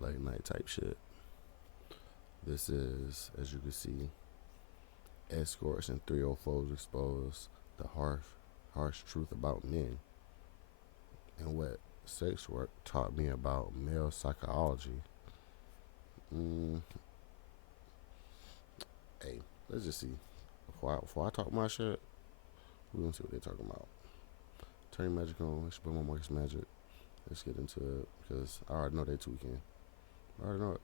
late night type shit. This is, as you can see, escorts and 304s expose the harsh truth about men and what sex work taught me about male psychology. Mm, hey, let's just see. Before I talk my shit, we're gonna see what they're talking about. Turn your magic on. It's your boy Momarcusmagic. Let's get into it because I already know they tweaking. I already know it.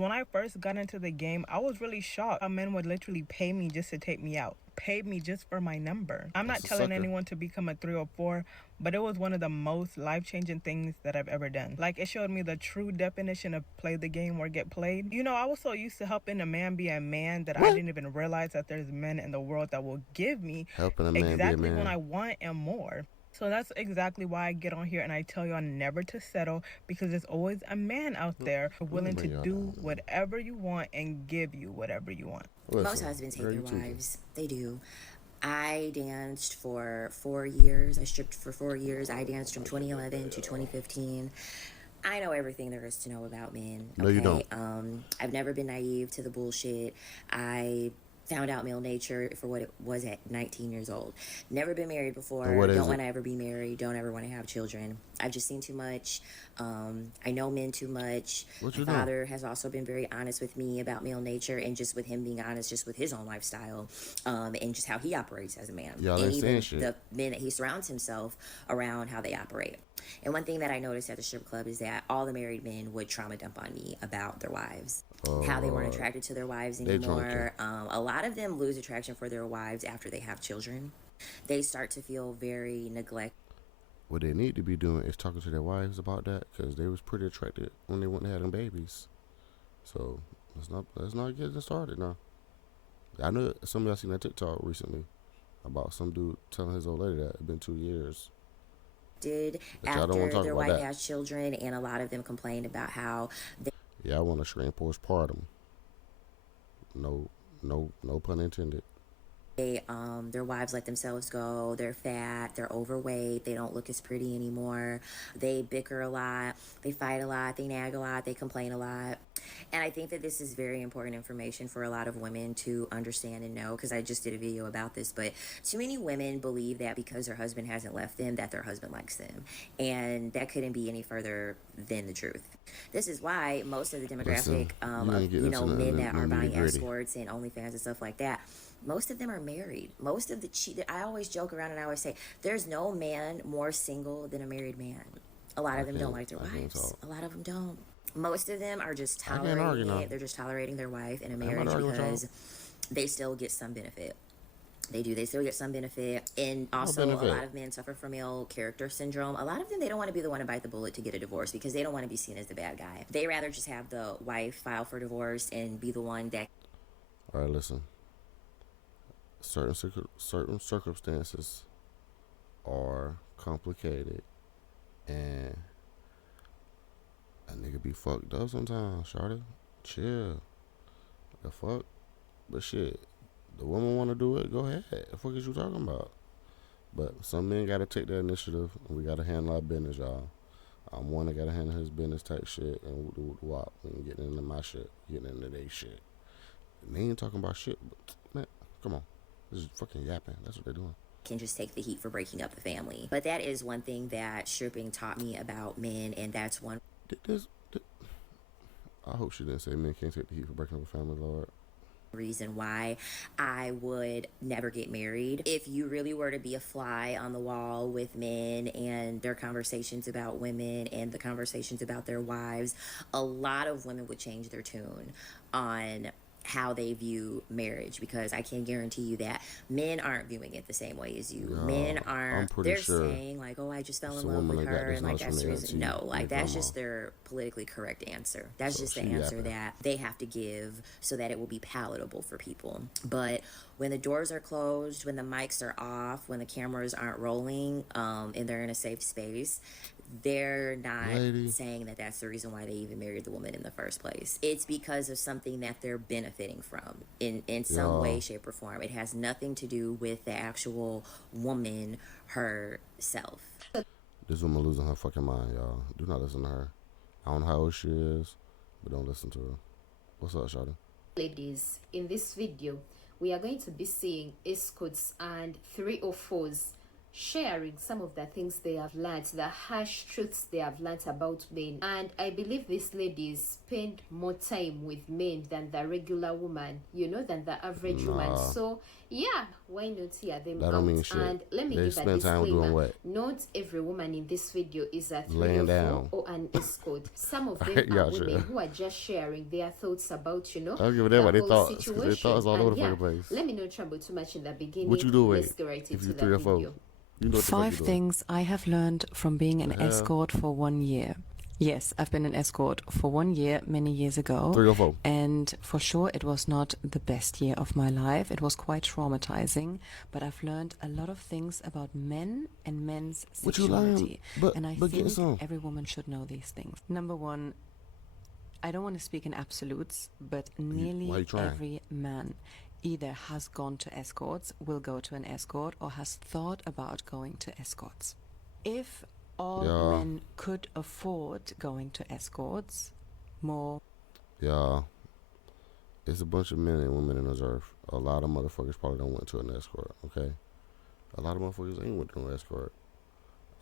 When I first got into the game, I was really shocked how men would literally pay me just to take me out. Paid me just for my number. I'm That's not a telling sucker. anyone to become a 304, but it was one of the most life-changing things that I've ever done. Like, it showed me the true definition of play the game or get played. You know, I was so used to helping a man be a man that I What? didn't even realize that there's men in the world that will give me Helping a man be a exactly what man. I want and more. So that's exactly why I get on here and I tell y'all never to settle, because there's always a man out there Let me willing to bring y'all do down, man. whatever you want and give you whatever you want. Most Listen, husbands hate girl, their you tweaking. wives. They do. I danced for 4 years. I stripped for 4 years. I danced from 2011 to 2015. I know everything there is to know about men. No, you Okay. don't. I've never been naive to the bullshit. I found out male nature for what it was at 19 years old. Never been married And before. what Don't is want it? to ever be married. Don't ever want to have children. I've just seen too much. I know men too much. What My you know? father has also been very honest with me about male nature and just with him being honest just with his own lifestyle, and just how he operates as a man. Y'all And ain't saying even shit. the men that he surrounds himself around, how they operate. And one thing that I noticed at the strip club is that all the married men would trauma dump on me about their wives, Oh how they weren't Lord, attracted to their wives they drunken. anymore. A lot of them lose attraction for their wives after they have children. They start to feel very neglected. What they need to be doing is talking to their wives about that because they was pretty attracted when they went and had them babies. So let's not get this started now. I know some of y'all seen that TikTok recently about some dude telling his old lady that it's been 2 years, Did but y'all don't want to after talk their about wife that. has children, and a lot of them complained about how Yeah, I want to scream postpartum. No, no pun intended. their wives let themselves go. They're fat, they're overweight, they don't look as pretty anymore. They bicker a lot, they fight a lot, they nag a lot, they complain a lot. And I think that this is very important information for a lot of women to understand and know, because I just did a video about this. But too many women believe that because their husband hasn't left them, that their husband likes them. And that couldn't be any further than the truth. This is why most of the Listen, demographic you of ain't getting into men that the are nitty buying gritty. escorts and OnlyFans and stuff like that, most of them are married. Most of the I always joke around and I always say there's no man more single than a married man. A lot of them don't like their I can't wives. talk. A lot of them don't. Most of them are just I can't argue tolerating now. it. They're just tolerating their wife in a I'm about to marriage argue with y'all. because they still get some benefit. They do. They still get some benefit. And What also, a lot benefit? of men suffer from male character syndrome. A lot of them, they don't want to be the one to bite the bullet to get a divorce because they don't want to be seen as the bad guy. They rather just have the wife file for divorce and be the one that All right, listen. Certain circumstances are complicated, and a nigga be fucked up sometimes. Shawty, chill. The fuck, but shit, the woman want to do it. Go ahead. The fuck is you talking about? But some men gotta take that initiative, and we gotta handle our business, y'all. I'm one that gotta handle his business type shit, and do the wop. We ain't getting into my shit, getting into their shit. And they ain't talking about shit, but man, come on, this is fucking yapping. That's what they're doing. can just take the heat for breaking up the family. But that is one thing that stripping taught me about men, and that's one This, I hope she didn't say men can't take the heat for breaking up a family, Lord. reason why I would never get married. If you really were to be a fly on the wall with men and their conversations about women and the conversations about their wives, a lot of women would change their tune on how they view marriage, because I can guarantee you that men aren't viewing it the same way as you. Men No, I'm aren't, pretty they're sure saying like, oh, I just fell it's in a love woman with that got her, this and like knowledge from that's the their reason. auntie No, and like their that's grandma. just their politically correct answer. That's So just the she answer yapping. that they have to give so that it will be palatable for people. But when the doors are closed, when the mics are off, when the cameras aren't rolling, and they're in a safe space, they're not Lady, saying that that's the reason why they even married the woman in the first place. It's because of something that they're benefiting from in some way, y'all, shape, or form. It has nothing to do with the actual woman herself. this woman losing her fucking mind, y'all. Do not listen to her. I don't know how old she is. but don't listen to her. What's up, Shawty? Ladies, in this video, we are going to be seeing escorts and 304s sharing some of the things they have learned, the harsh truths they have learned about men. And I believe these ladies spend more time with men than the regular woman, than the average woman. So yeah, why not hear them That out? don't mean shit. And let me They give a spend time doing disclaimer. what? Not every woman in this video is a Laying 304 down. or an escort. Some of them Yeah, are sure. women who are just sharing their thoughts about, I don't give a damn what the they whole thought. They situation. thoughts all And over the yeah, fucking place. let me not trouble too much in the beginning. What you do Let's with get right if into you the 3 or 4? video. You know what the fuck 5 you doing. things I have learned from being an escort for 1 year. Yes, I've been an escort for 1 year many years ago. 3 or 4. And for sure, it was not the best year of my life. It was quite traumatizing. But I've learned a lot of things about men and men's What you learn? sexuality. And I think every woman should know these things. Number one, I don't want to speak in absolutes, but nearly every man either has gone to escorts, will go to an escort, or has thought about going to escorts. If all men could afford going to escorts, more... Yeah. It's a bunch of men and women in this earth. A lot of motherfuckers probably don't went to an escort, okay? A lot of motherfuckers ain't went to an escort.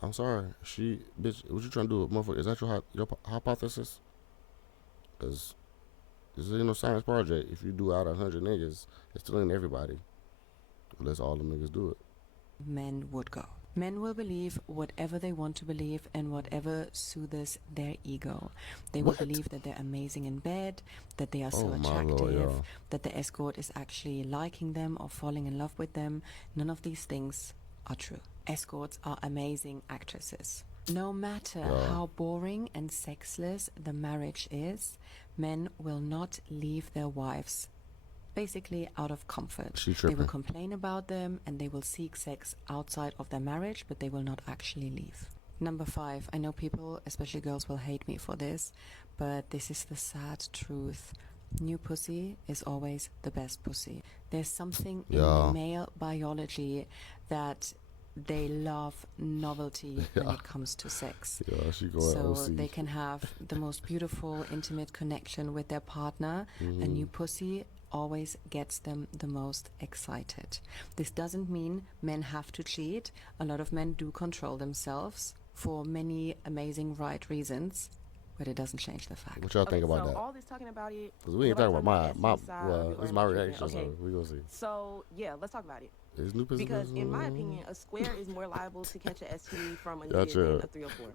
I'm sorry. Bitch, what you trying to do? Motherfucker, is that your hypothesis? Because this ain't no science project. If you do out of 100 niggas, it's still ain't everybody. Unless all them niggas do it. Men would go. Men will believe whatever they want to believe and whatever soothes their ego. They will believe that they're amazing in bed, that they are so attractive, that the escort is actually liking them or falling in love with them. None of these things are true. Escorts are amazing actresses. No matter how boring and sexless the marriage is, men will not leave their wives basically out of comfort. They will complain about them and they will seek sex outside of their marriage, but they will not actually leave. Number 5, I know people, especially girls, will hate me for this, but this is the sad truth. New pussy is always the best pussy. There's something in the male biology that they love novelty when it comes to sex. So they can have the most beautiful, intimate connection with their partner. A new pussy always gets them the most excited. This doesn't mean men have to cheat. A lot of men do control themselves for many amazing right reasons, but it doesn't change the fact. What y'all think about that? All this talking about it, because we ain't talking about this is my reaction, okay. So we gonna see. So yeah, let's talk about it. Because in my opinion, a square is more liable to catch an STD from a nigga than a 304.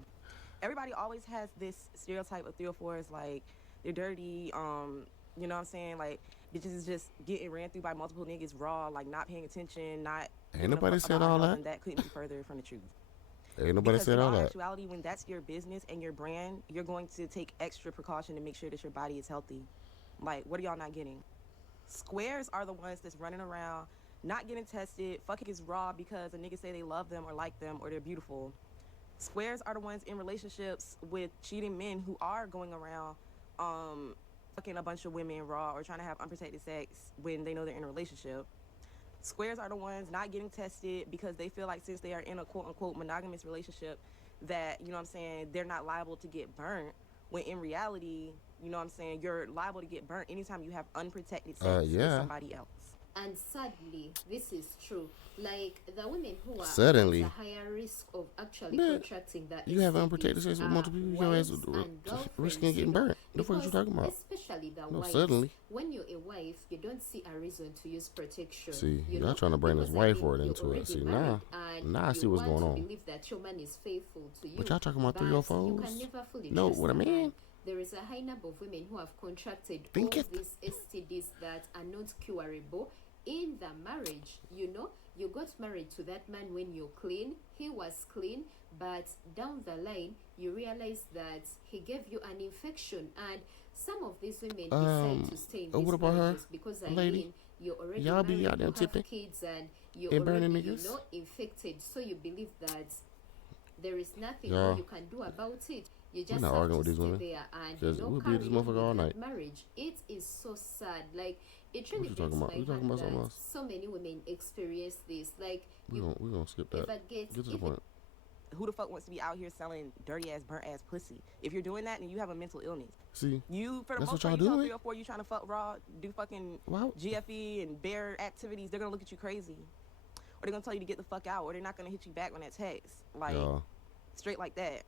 Everybody always has this stereotype of 304s, like they're dirty, you know what I'm saying? Like bitches is just getting ran through by multiple niggas raw, like not paying attention, not. Ain't nobody said all that. And that couldn't be further from the truth. Ain't nobody said all that. In actuality, when that's your business and your brand, you're going to take extra precaution to make sure that your body is healthy. Like, what are y'all not getting? Squares are the ones that's running around, not getting tested, fucking is raw because a nigga say they love them or like them or they're beautiful. Squares are the ones in relationships with cheating men who are going around fucking a bunch of women raw or trying to have unprotected sex when they know they're in a relationship. Squares are the ones not getting tested because they feel like since they are in a quote-unquote monogamous relationship that, you know what I'm saying, they're not liable to get burnt, when in reality, you know what I'm saying, you're liable to get burnt anytime you have unprotected sex with somebody else. And sadly, this is true. Like, the women who are at a higher risk of actually contracting that you have unprotected sex with multiple people, your ass risking getting burnt. The fuck you talking about? Especially the wives. Suddenly. When you're a wife, you don't see a reason to use protection. See, y'all trying to bring this wife word into it. See, now I see what's going on. Believe that your man is faithful to you. But y'all talking about 304s? You can never fully no, trust what I mean? There is a high number of women who have contracted all these STDs that are not curable in the marriage. You got married to that man when you're clean. He was clean, but down the line you realize that he gave you an infection, and some of these women decide to stay in these marriages because you're already married, you have kids, and you're already infected, so you believe that there is nothing you can do about it. You just have to stay there and carry on with that marriage. It is so sad. Like, it really breaks my heart that so many women experience this. Like, we're gonna skip that. Get to the point. who the fuck wants to be out here selling dirty ass, burnt ass pussy? If you're doing that, then you have a mental illness. See, you for the that's most what part, y'all you tell doing. 3 or 4, you trying to fuck raw, do fucking GFE and bare activities. They're gonna look at you crazy, or they're gonna tell you to get the fuck out, or they're not gonna hit you back on that text, like straight like that.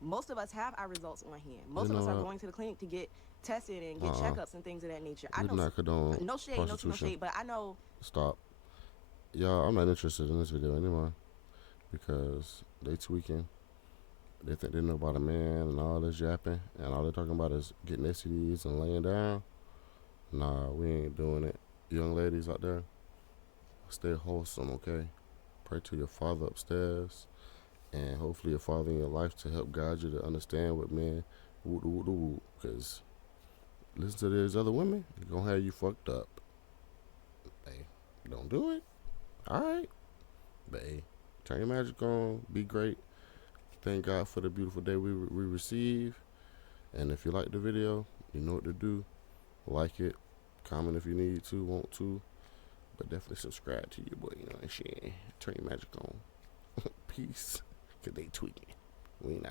Most of us have our results on hand. Most of us are going to the clinic to get tested and get checkups and things of that nature. I know. Not condone no shade, no shade, but I know. Stop. Y'all, I'm not interested in this video anymore because they tweaking. They think they know about a man and all this yapping, and all they're talking about is getting STDs and laying down. Nah, we ain't doing it. Young ladies out there, stay wholesome, okay? Pray to your father upstairs, and hopefully your father in your life to help guide you to understand what men woo. Because listen to these other women, they're gonna have you fucked up. Hey, don't do it. All right, but hey, turn your magic on. Be great. Thank God for the beautiful day we receive. And if you like the video, you know what to do. Like it, comment if you need to, want to, but definitely subscribe to your boy, you know, and shit. Turn your magic on. Peace. Cause they tweaking. We nah.